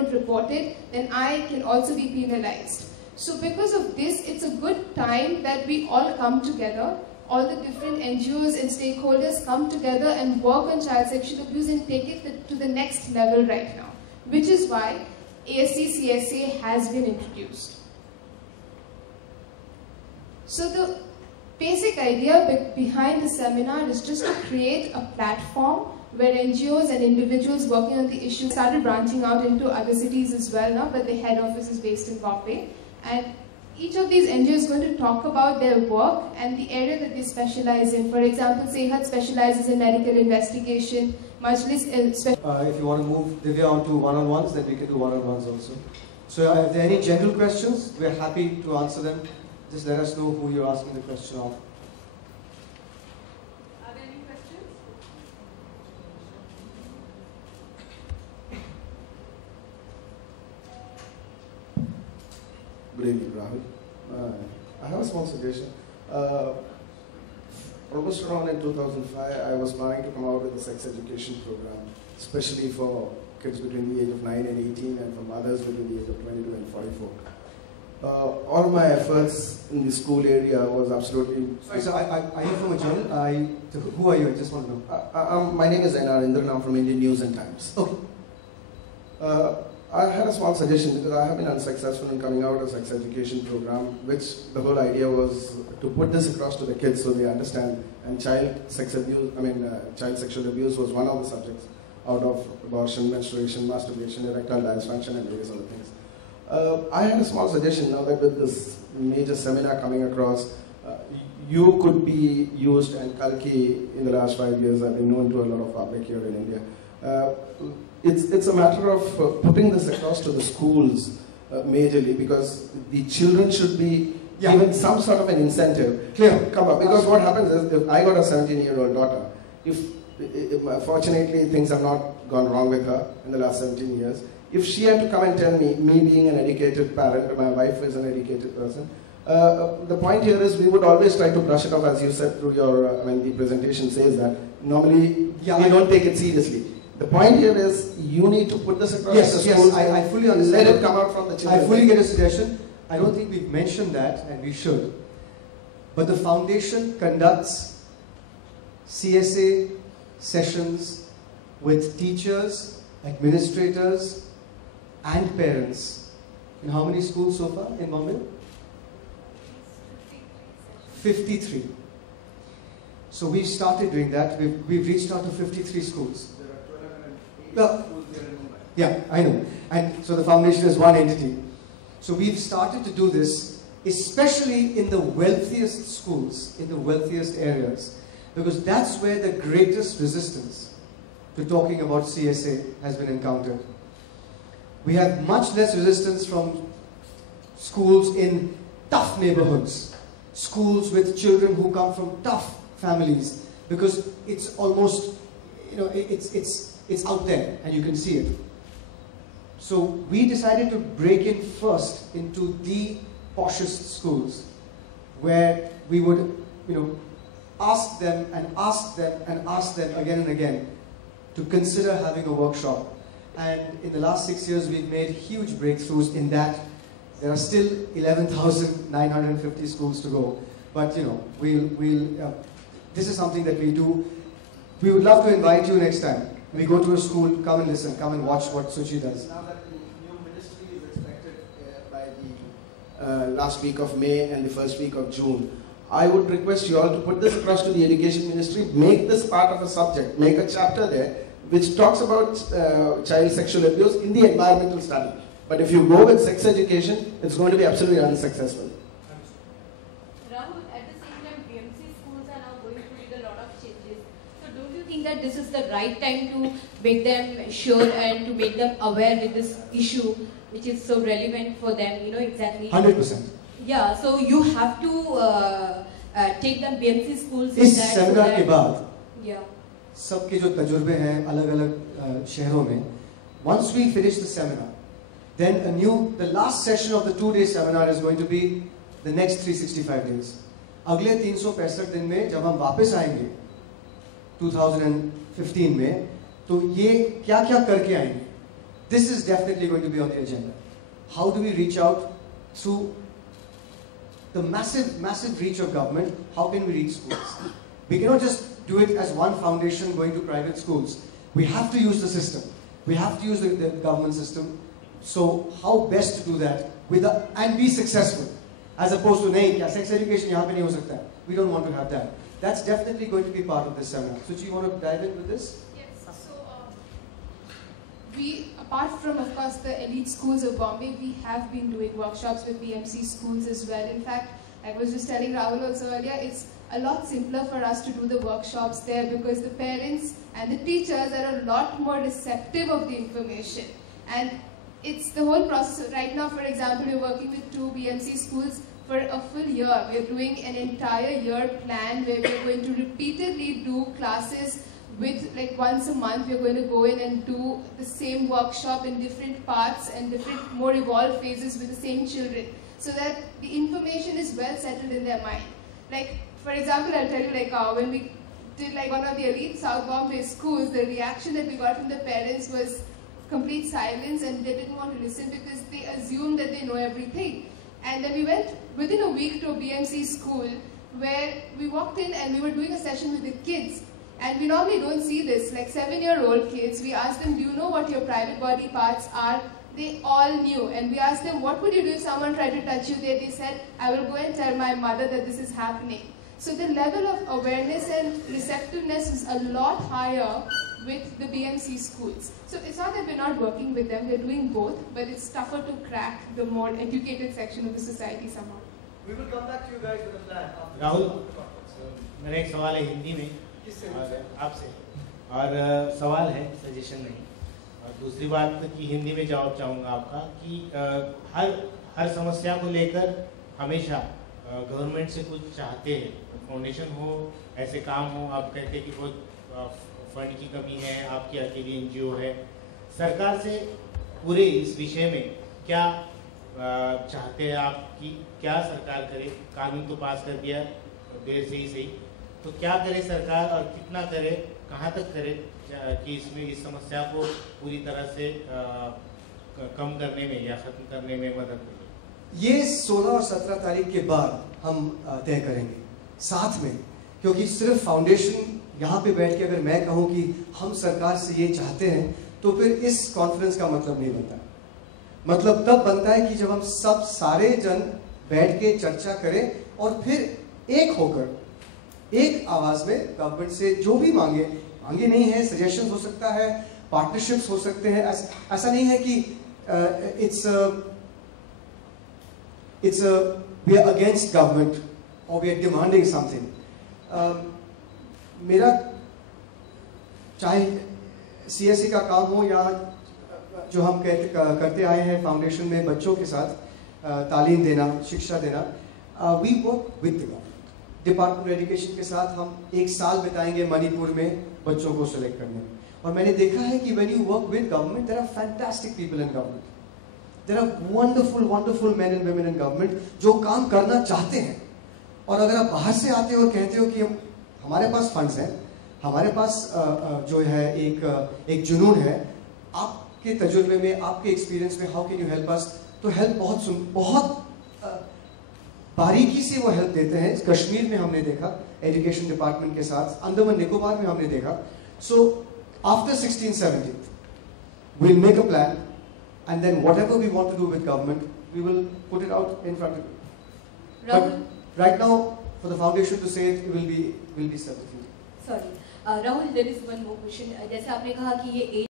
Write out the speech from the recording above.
don't report it, then I can also be penalized. So because of this, it's a good time that we all come together, all the different NGOs and stakeholders come together and work on child sexual abuse and take it to the next level right now, which is why ASC CSA has been introduced. So the basic idea behind the seminar is just to create a platform where NGOs and individuals working on the issue started branching out into other cities as well now, but the head office is based in Bombay. And each of these NGOs is going to talk about their work and the area that they specialize in. For example, Sehat specializes in medical investigation, Majlis if you want to move Divya on to one-on-ones, then we can do one-on-ones also. So if there are any general questions, we're happy to answer them. Just let us know who you're asking the question of. Are there any questions? Good evening, Rahul. I have a small suggestion. Almost around in 2005, I was planning to come out with a sex education program, especially for kids between the age of 9 and 18 and for mothers between the age of 22 and 44. All my efforts in the school area was absolutely... Sorry, so are you from a journal? Who are you? I just want to know. My name is N.R. Indran. I'm from Indian News and Times. Okay. I had a small suggestion because I have been unsuccessful in coming out with a sex education program, which the whole idea was to put this across to the kids so they understand. And child sexual abuse was one of the subjects out of abortion, menstruation, masturbation, erectile dysfunction, and various other things. I had a small suggestion now that with this major seminar coming across, you could be used, and Kalki in the last 5 years have been known to a lot of public here in India. It's a matter of putting this across to the schools majorly, because the children should be given some sort of an incentive. Come up, because what happens is, if I got a 17-year-old daughter, if fortunately things have not gone wrong with her in the last 17 years, if she had to come and tell me being an educated parent, my wife is an educated person, the point here is we would always try to brush it off, as you said through your, the presentation says that normally we don't take it seriously. The point here is you need to put this across the schools. I fully understand. Let it come out from the children. I fully get a suggestion. I don't think we've mentioned that, and we should. But the foundation conducts CSA sessions with teachers, administrators, and parents. In how many schools so far in Bombay? 53. So we've started doing that. We've reached out to 53 schools. Well, yeah, I know. And so the foundation is one entity. So we've started to do this, especially in the wealthiest schools, in the wealthiest areas, because that's where the greatest resistance to talking about CSA has been encountered. We have much less resistance from schools in tough neighborhoods, schools with children who come from tough families, because it's almost, it's out there and you can see it. So we decided to break in first into the poshest schools, where we would, ask them and ask them and ask them again and again to consider having a workshop. And in the last 6 years, we've made huge breakthroughs in that. There are still 11,950 schools to go. But this is something that we do. We would love to invite you next time. We go to a school, come and listen, come and watch what Suchi does. Now that the new ministry is expected by the last week of May and the first week of June, I would request you all to put this across to the Education Ministry, make this part of a subject, make a chapter there which talks about child sexual abuse in the environmental study. But if you go with sex education, it's going to be absolutely unsuccessful. Rahul, at the same time, BMC schools are now going through a lot of changes. So don't you think that this is the right time to make them sure and to make them aware with this issue, which is so relevant for them, exactly? 100%. Yeah, so you have to take them BMC schools. इस seminar के बाद yeah. सबके जो तजुर्बे हैं अलग-अलग शहरों में, once we finish the seminar, then the last session of the 2-day seminar is going to be the next 365 days. अगले 365 दिन में जब हम वापस आएंगे 2015 में, तो ये क्या-क्या करके आएंगे? this is definitely going to be on the agenda. How do we reach out through the massive reach of government? How can we reach schools? We cannot just do it as one foundation going to private schools. We have to use the system. We have to use the government system. So how best to do that and be successful, as opposed to nahi kya sex education yahan pe nahi ho sakta hai. We don't want to have that. That's definitely going to be part of this seminar. So do you want to dive in with this? Yes. So we, apart from of course the elite schools of Bombay, we have been doing workshops with BMC schools as well. In fact, I was just telling Rahul also earlier, it's a lot simpler for us to do the workshops there because the parents and the teachers are a lot more receptive of the information. And it's the whole process. Right now, for example, we're working with 2 BMC schools for a full year. We're doing an entire year plan where we're going to repeatedly do classes with, like, once a month. We're going to go in and do the same workshop in different parts and different more evolved phases with the same children, so that the information is well settled in their mind. Like, for example, I'll tell you, like, when we did like one of the elite South Bombay schools, the reaction that we got from the parents was complete silence, and they didn't want to listen because they assumed that they know everything. And then we went within a week to a BMC school where we walked in and we were doing a session with the kids. And we normally don't see this, like 7-year-old kids. We asked them, do you know what your private body parts are? They all knew. And we asked them, what would you do if someone tried to touch you there? They said, I will go and tell my mother that this is happening. So the level of awareness and receptiveness is a lot higher with the BMC schools. So it's not that we're not working with them, we're doing both, but it's tougher to crack the more educated section of the society somehow. We will come back to you guys with a plan. Rahul, मेरा एक सवाल है हिंदी में और आपसे, और सवाल है, सजेशन नहीं। और दूसरी बात कि हिंदी में जवाब चाहूँगा आपका कि हर समस्या को लेकर हमेशा गवर्नमेंट से कुछ चाहते हैं, फाउंडेशन हो, ऐसे काम हो, आप कहते हैं कि बहुत फंड की कमी है, आपकी अकेली एनजीओ है, सरकार से पूरे इस विषय में क्या चाहते हैं आप कि क्या सरकार करे? कानून तो पास कर दिया देर से ही सही, तो क्या करे सरकार और कितना करे, कहाँ तक करे कि इसमें इस समस्या को पूरी तरह से कम करने में या खत्म करने में मदद करे? ये 16 और 17 तारीख के बाद हम तय करेंगे साथ में, क्योंकि सिर्फ फाउंडेशन यहाँ पे बैठ के अगर मैं कहूँ कि हम सरकार से ये चाहते हैं तो फिर इस कॉन्फ्रेंस का मतलब नहीं बनता। मतलब तब बनता है कि जब हम सब सारे जन बैठ के चर्चा करें और फिर एक होकर एक आवाज में गवर्नमेंट से जो भी मांगे नहीं है, सजेशन हो सकता है, पार्टनरशिप्स हो सकते हैं। ऐसा नहीं है कि it's we are against government or we are demanding something. मेरा चाहे CSE का काम हो या जो हम करते आए हैं फाउंडेशन में बच्चों के साथ तालीम देना, शिक्षा देना, we work with the government. Department education के साथ हम 1 साल बिताएंगे मणिपुर में बच्चों को सिलेक्ट करने में, और मैंने देखा है कि when you work with government, there are fantastic people in government. There are wonderful men and women in government जो काम करना चाहते हैं। और अगर आप बाहर से आते हो और कहते हो कि हमारे पास फंड्स हैं, हमारे पास जो है एक जुनून है, आपके तजुर्बे में, आपके एक्सपीरियंस में, how can you help us, तो हेल्प बहुत बारीकी से वो हेल्प देते हैं। कश्मीर में हमने देखा एजुकेशन डिपार्टमेंट के साथ, अंडमान निकोबार में हमने देखा। So after 16-17 we'll make a plan, and then whatever we want to do with government, we will put it out in front of you. But right now, for the foundation to say it will be substituted. Sorry, Rahul, there is one more question. जैसे आपने कहा कि ये